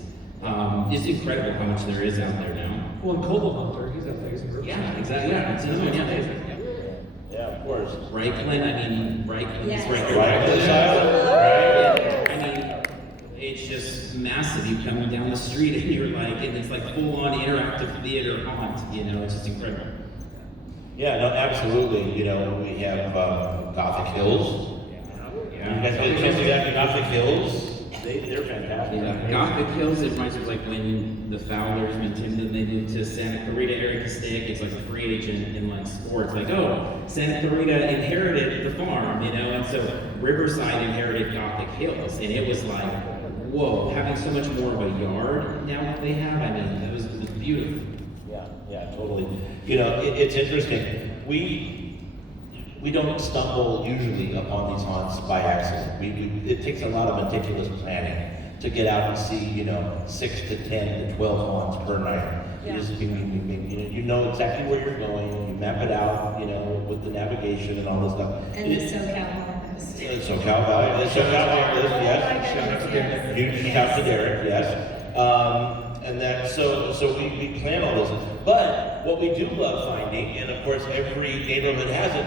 It's incredible how much there is out there now. Well, and Cobalt Hunter, he's out there. He's in Riverside. Yeah, exactly. Yeah, it's another one. Yeah. Yeah, of course. Reichland, I mean, Reichland's Yes. right Reichland's there. I mean, it's just massive. You come down the street and you're like, and it's like full-on interactive theater haunt. You know, it's just incredible. Yeah, no, absolutely. You know, we have Gothic Hills. Yeah. You guys get a chance to get Gothic Hills? They're fantastic. Yeah, Gothic Hills, it reminds me of like when the Fowlers, when Tim, then they moved to Santa Clarita area to stay. It's like a free agent in like sports. Like, oh, Santa Clarita inherited the farm, you know, and so Riverside inherited Gothic Hills, and it was like, whoa, having so much more of a yard now that they have. I mean, it was beautiful. Yeah, totally. You know, it's interesting. We don't stumble usually upon these haunts by accident. It takes a lot of meticulous planning to get out and see, you know, 6 to 10 to 12 haunts per night. Yeah. You know exactly where you're going. You map it out, you know, with the navigation and all this stuff. And the SoCal haunt list. SoCal Valley, the SoCal haunt list, yes. You have to Derek, yes. And that, so we plan all this. But what we do love finding, and of course every neighborhood has it,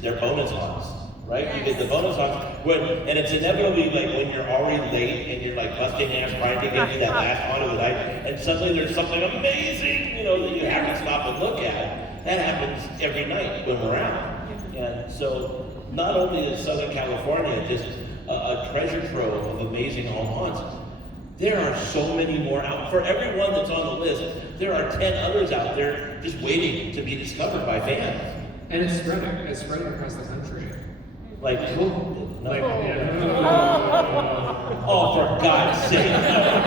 they're bonus haunts, right? Yes. You get the bonus haunts, and it's inevitably like when you're already late and you're like busting ass trying to get to that last haunt of the night, and suddenly there's something amazing, you know, that you have to stop and look at. That happens every night when we're out. And so not only is Southern California just a treasure trove of amazing home haunts, there are so many more out. For every one that's on the list, there are 10 others out there just waiting to be discovered by fans. And it's spreading. It's spreading across the country. Like, Like, oh, for God's sake.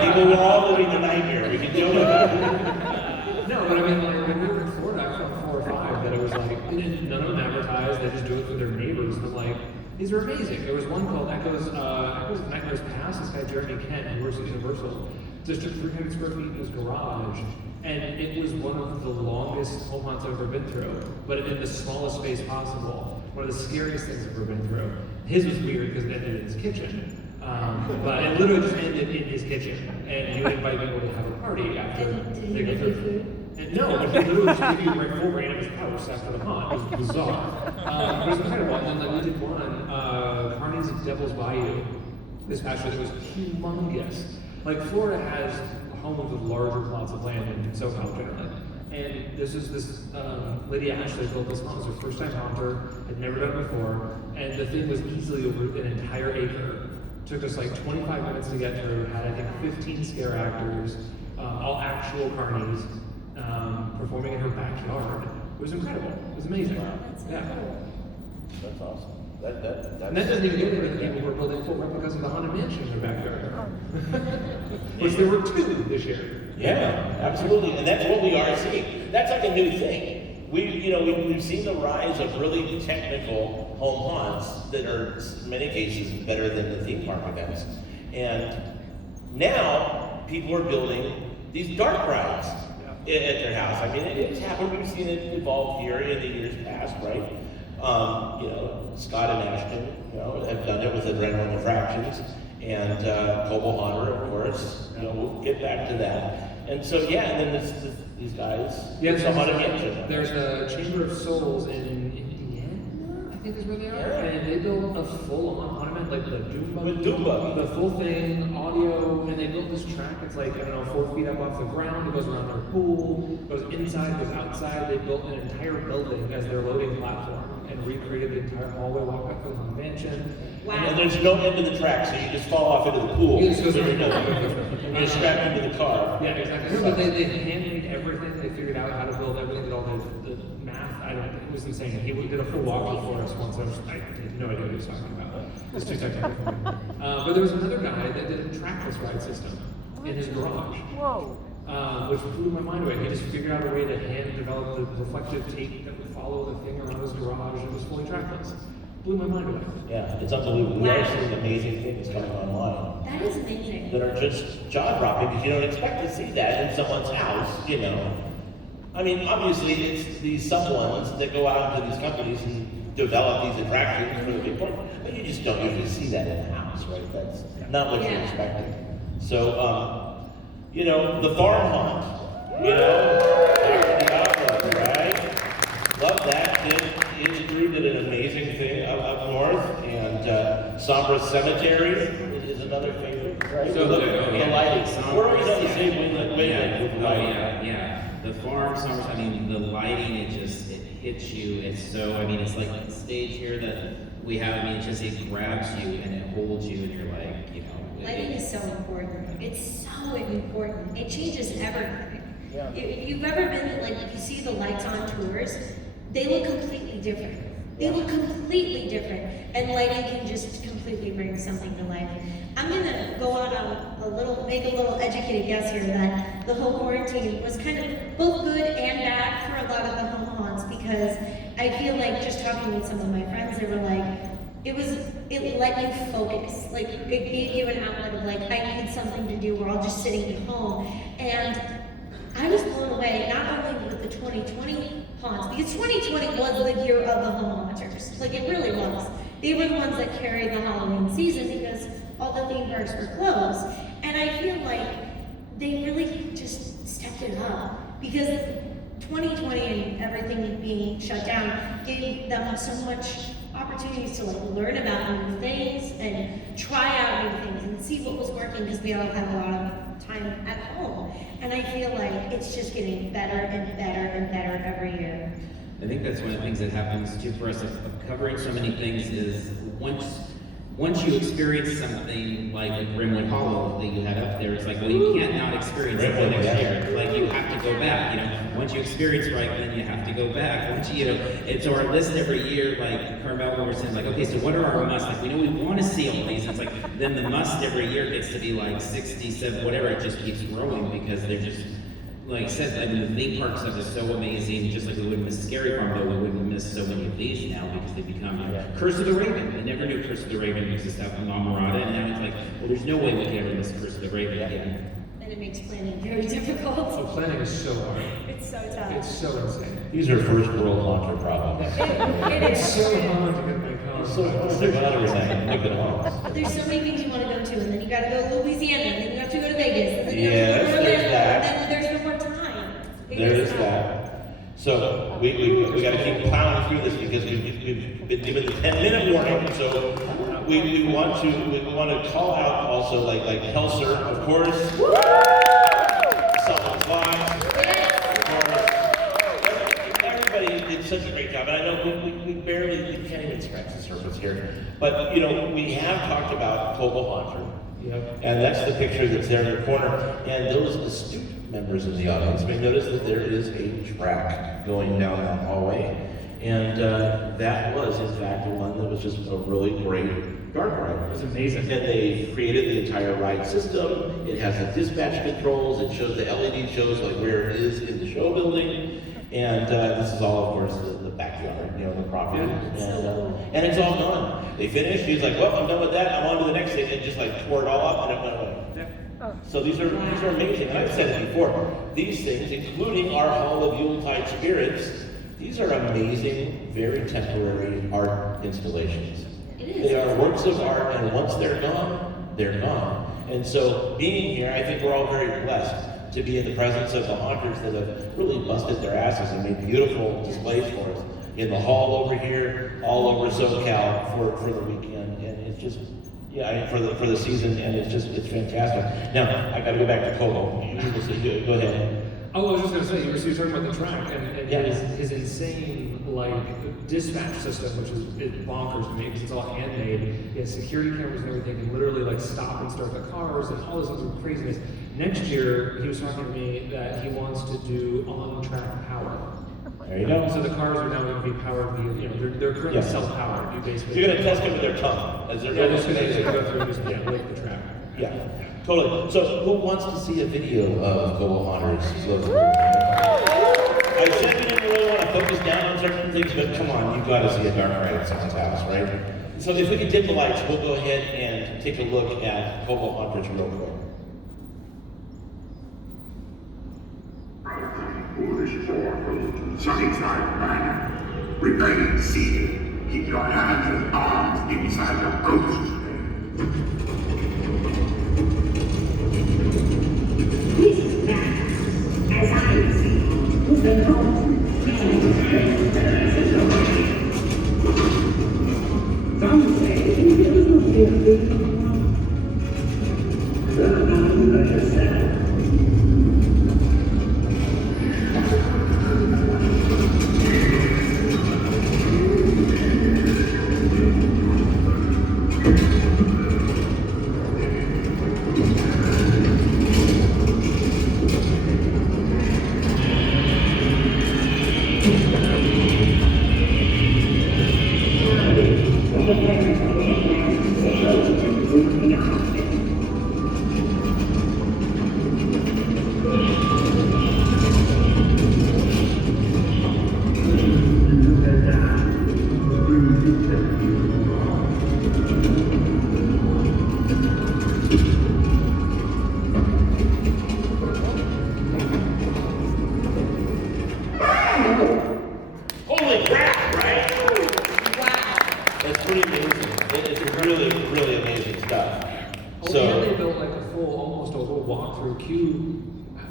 People were all living the nightmare. We can joke about it. No, but I mean, like, when we were in Florida, I found 4 or 5 that it was like, none of them advertised, they just do it for their neighbors, and I'm like, these are amazing. There was one called Echoes Nightmares Past, this guy Jeremy Kent, who works at Universal, just took 300 square feet in his garage, and it was one of the longest home haunts I've ever been through, but in the smallest space possible. One of the scariest things I've ever been through. His was weird because it ended in his kitchen. But it literally just ended in his kitchen, and he would invite people to have a party after Did he they give go you through. food? And no, but he literally just gave you like full reign of his house after the haunt. It was bizarre. It was incredible. And then like, we did one, Carney's Devil's Bayou, this past year that was humongous. Like Florida has homes with larger plots of land than SoCal generally. And this lady Ashley built this haunt. It was her first time haunter, had never done it before, and the thing was easily over an entire acre. Took us like 25 minutes to get through, had I think 15 scare actors, all actual carnies, performing in her backyard. It was incredible. It was amazing. Wow. Yeah. That's awesome. And that doesn't even get into the people who are building full replicas of the Haunted Mansion in their backyard. Which there were 2 this year. Yeah, absolutely. And that's what we are seeing. That's like a new thing. We've seen the rise of really technical home haunts that are, in many cases, better than the theme park events. And now, people are building these dark rides at their house. I mean, it's happened. We've seen it evolve here in the years past, right? Scott and Ashton, have done it with Adrenaline Attractions, and Cobalt Hunter, of course. We'll get back to that. And so, and then these guys. Yeah, There's there's a Chamber of Souls in Indiana, I think is where they are. Yeah. And they built a full-on haunted, like the Doom Buggy. With Doom Buggy. The full thing, audio, and they built this track. It's like, 4 feet up off the ground. It goes around their pool, goes inside, goes outside. They built an entire building as their loading platform and recreated the entire hallway walk up to the Haunted Mansion. Wow. And there's no end to the track, so you just fall off into the pool. You just go through You're strapped into the car. Yeah, exactly. No, but they handmade everything. They figured out how to build everything. Did all the math. It was insane. He did a full walkthrough for us once. I had no idea what he was talking about. It was too technical for me. But there was another guy that did a trackless ride system in his garage. Whoa. Which blew my mind away. He just figured out a way to hand develop the reflective tape that would follow the thing around his garage, and it was fully trackless. blew my mind away. Yeah, it's unbelievable. We are seeing amazing things coming online That is amazing. that are just jaw-dropping because you don't expect to see that in someone's house, you know. I mean, obviously, it's these someones that go out into these companies and develop these attractions for the big party, but you just don't usually see that in the house, right? That's not what you're expecting. So, you know, the farm hunt, you know, the outlook, right? Love that. Kids Drew did an amazing thing up north, and Sombra Cemetery is another favorite, right? So the yeah. lighting. We're always on the same wavelength with the lighting. Yeah. The farm summers, I mean, the lighting, it hits you. It's so, I mean, it's like the stage here that we have, I mean, it grabs you and it holds you and you're like, you know. Lighting is so important. It's so important. It changes everything. Yeah. If you've ever been, like, if you see the lights on tours, they look completely different. They look completely different. And lighting can just completely bring something to life. I'm gonna go on make a little educated guess here that the whole quarantine was kind of both good and bad for a lot of the home haunts, because I feel like just talking with some of my friends, they were like, it let you focus. Like, it gave you an outlet of like, I need something to do, we're all just sitting at home. And I was blown away, not only with the 2020 haunts, because 2020 was the year of the home haunters. Like, it really was. They were the ones that carried the Halloween season because all the theme parks were closed. And I feel like they really just stepped it up, because 2020 and everything being shut down gave them so much opportunities to like learn about new things and try out new things and see what was working, because we all have a lot of time at home. And I feel like it's just getting better and better and better every year. I think that's one of the things that happens too for us of covering so many things is once you experience something like a Grimwood Hollow that you had up there, it's like, well, you can't not experience it the next year. Like, you have to go back, you know. Once you experience Franklin, you have to go back. Once you know, it's our list every year, like Carmel, when we're saying, like, okay, so what are our musts? Like, we know we want to see all these. It's like, then the must every year gets to be like 67, whatever, it just keeps growing because they're just, like I said, I mean, the theme park stuff is so amazing, just like we wouldn't miss Scary Farm, though we wouldn't miss so many of these now because they become Curse of the Raven. I never knew Curse of the Raven existed out in Mamarata, and now it's like, well, there's no way we can ever miss Curse of the Raven again. And it makes planning very difficult. So planning is so hard. It's so tough. It's so insane. These are first world haunter problems. It It's is. so hard to get my car. So hard to go out everything. Look at all. There's so many things you want to go to, and then you gotta go to Louisiana, and then you have to go to Vegas, and then you Yes, have to go to there's Orlando, that. and then there's no more time. There is that. So we got to keep plowing through this because we've been given the 10-minute warning. So we want to call out also like Helser, of course. Someone's Live, of course. Everybody did such a great job, and I know we can't even scratch the surface here. But you know, we have talked about Coco Haunter. Yep. And that's the picture that's there in the corner. And those astute members of the audience may notice that there is a track going down that hallway. And that was, in fact, the one that was just a really great dark ride. It was amazing. And they created the entire ride system. It has the dispatch controls. It shows the LED shows like where it is in the show building. And this is all, of course, the backyard, you know, the property. And it's all gone. They finished. He's like, well, I'm done with that. I'm on to the next thing. And just like tore it all up and it went away. So these are amazing. And I've said it before. These things, including our Hall of Yuletide Spirits, these are amazing, very temporary art installations. They are works of art, and once they're gone, they're gone. And so being here, I think we're all very blessed to be in the presence of the haunters that have really busted their asses and made beautiful displays for us in the hall over here, all over SoCal for the weekend. And it's just, yeah, I mean, for the season, and it's fantastic. Now, I gotta go back to Coco. Go ahead. Oh, I was just gonna say, you were talking about the track and Yeah. his insane like dispatch system, which is bonkers to me because it's all handmade. He has security cameras and everything, and literally like stop and start the cars and all this other craziness. Next year, he was talking to me that he wants to do on-track power. There you go. So the cars are now going to be powered via, you know, they're currently Yeah. self-powered. You basically You're gonna test it with their tongue, as they're yeah, going just gonna just go through and just lick the track. Yeah, totally. So, who wants to see a video of Coco Haunters? I said we didn't really want to focus down on certain things, but come on, you've got to see a dark ride at someone's house, right? So if we can dim the lights, we'll go ahead and take a look at Hobo Hunters real quick. Foolish mortals, sunnyside man. Remain seated. Keep your hands and arms inside your coats. This is man, as I see, who's been home. Some say he doesn't feel big.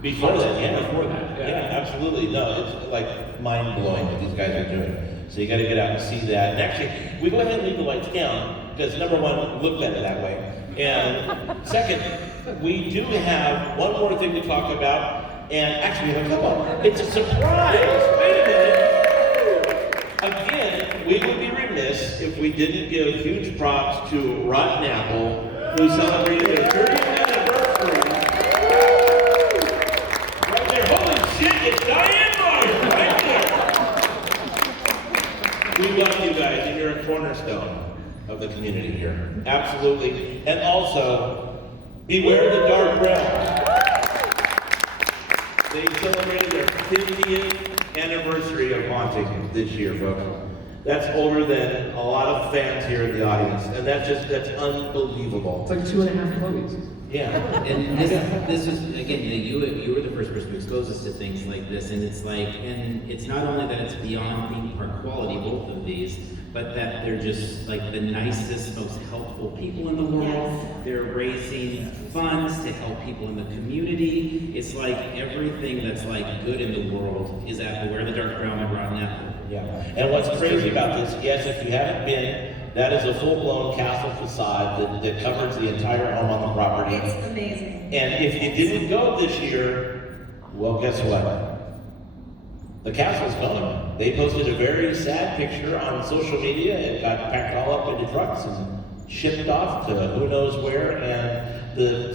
Before that, yeah. Before that, yeah. Yeah, absolutely. No, it's like mind-blowing what these guys are doing. So you got to get out and see that. And actually, we go ahead and leave the lights down because number one, look better that way. And second, we do have one more thing to talk about. And actually, we have a couple. It's a surprise. Wait a minute. Again, we would be remiss if we didn't give huge props to Rotten Apple, who celebrated their 30th anniversary. It's Diane Martin, right there. We love you guys, and you're a cornerstone of the community here. Absolutely. And also, beware the dark realm. They celebrated their 50th anniversary of haunting this year, folks. That's older than a lot of fans here in the audience, and that's unbelievable. It's like 2.5 movies. Yeah. And this is again, you were the first person to expose us to things like this, and it's like, and it's not only that it's beyond theme park quality, both of these, but that they're just like the nicest, most helpful people in the world. Yes. They're raising funds to help people in the community. It's like everything that's like good in the world is at Beware the Dark Realm and Rotten Apple. Yeah. And what's crazy about this, yes, if you haven't been, that is a full-blown castle facade that covers the entire home on the property. It's amazing. And if you didn't go this year, well, guess what? The castle's gone. They posted a very sad picture on social media and got packed all up into trucks and shipped off to who knows where. And the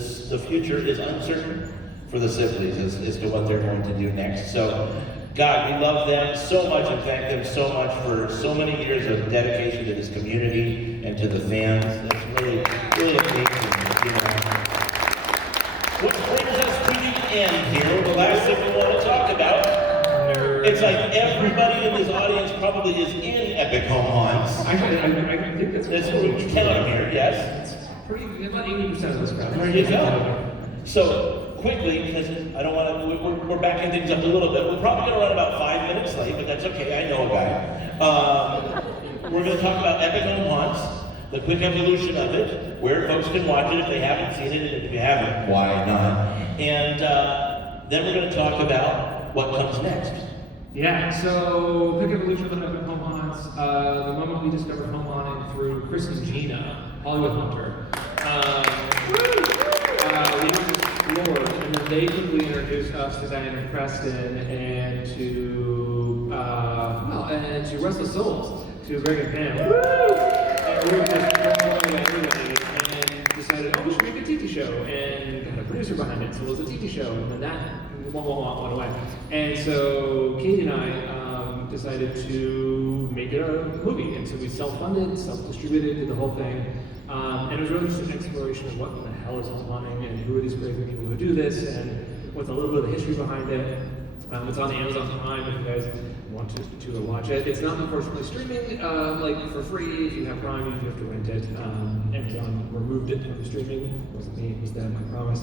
future is uncertain for the Sifleys as to what they're going to do next. So, God, we love them so much and thank them so much for so many years of dedication to this community and to the fans. That's really, really amazing. You know. Which brings us to the end here. The last thing we want to talk about. It's like everybody in this audience probably is in Epic Home Haunts. I think that's We count them here, yes? It's pretty, about 80% of this crowd. There you go. So, quickly, because I don't want to, we're backing things up a little bit. We're probably going to run about 5 minutes late, but that's okay, I know a guy. We're going to talk about Epic Home Haunts, the quick evolution of it, where folks can watch it if they haven't seen it, and if you haven't, why not? And then we're going to talk about what comes next. Yeah, so quick evolution of Epic Home Haunts. The moment we discovered home haunting through Chris and Gina, Hollywood Hunter. We explored, and then they quickly introduced us to Diana Preston and to and to Restless Souls, to Greg and Pam. And we were just following everybody and decided, oh, we should make a TV show, and got a producer behind it, so it was a TV show, and then that went away. And so Katie and I decided to make it a movie, and so we self-funded, self-distributed, did the whole thing. And it was really just an exploration of what the hell is home haunting and who are these crazy people who do this and what's a little bit of the history behind it. It's on Amazon Prime if you guys want to watch it. It's not unfortunately streaming like for free. If you have Prime, you have to rent it. Amazon removed it from the streaming. It wasn't me, it was them, I promise.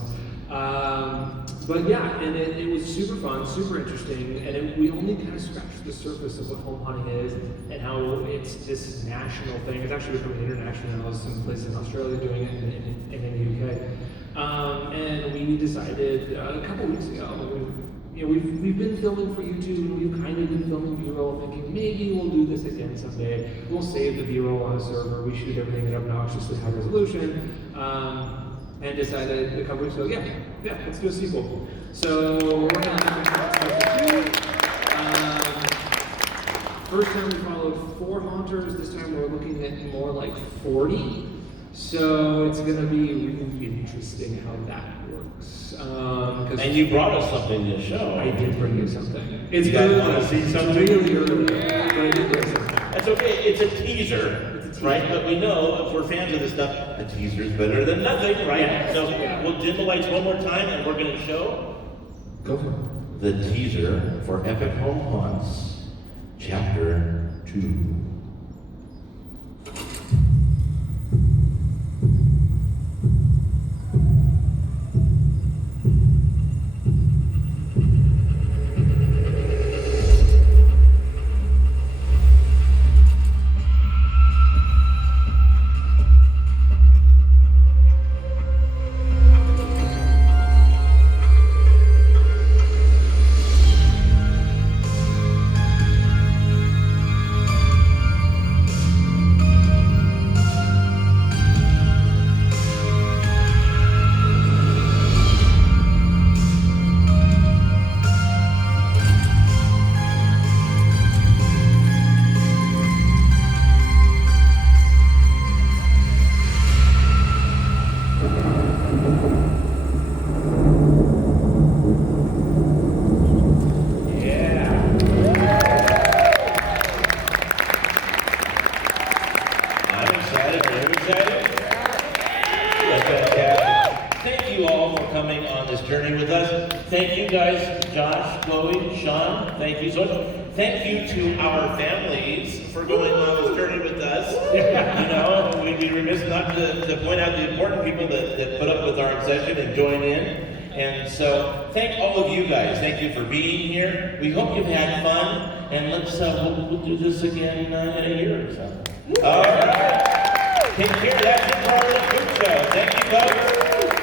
But yeah, and it was super fun, super interesting, and we only kind of scratched the surface of what home hunting is and how it's this national thing. It's actually becoming international. There's some places in Australia doing it and in the UK. And we decided a couple weeks ago, we've been filming for YouTube, and we've kind of been filming B-roll, thinking maybe we'll do this again someday. We'll save the B-roll on a server. We shoot everything at obnoxiously high resolution. And decided a couple weeks ago, yeah, let's do a sequel. So we're working on different first time we followed 4 haunters. This time we're looking at more like 40. So it's going to be really interesting how that works. And you brought us something to show. I did bring you something. It's You guys good. want to see something? It's really early, but I did bring something. That's okay. It's a teaser. Right, but we know if we're fans of this stuff, a teaser is better than nothing, right? Yeah. So we'll dim the lights one more time, and we're going to show Go for it. the teaser for Epic Home Haunts, Chapter 2. Thank you guys, Josh, Chloe, Shawn, thank you so much. Thank you to our families for going on this journey with us. You know, we'd be remiss not to point out the important people that put up with our obsession and join in. And so, thank all of you guys. Thank you for being here. We hope you've had fun, and let's we'll do this again in a year or so. All right. Take care. That's it for our little group show. Thank you, folks.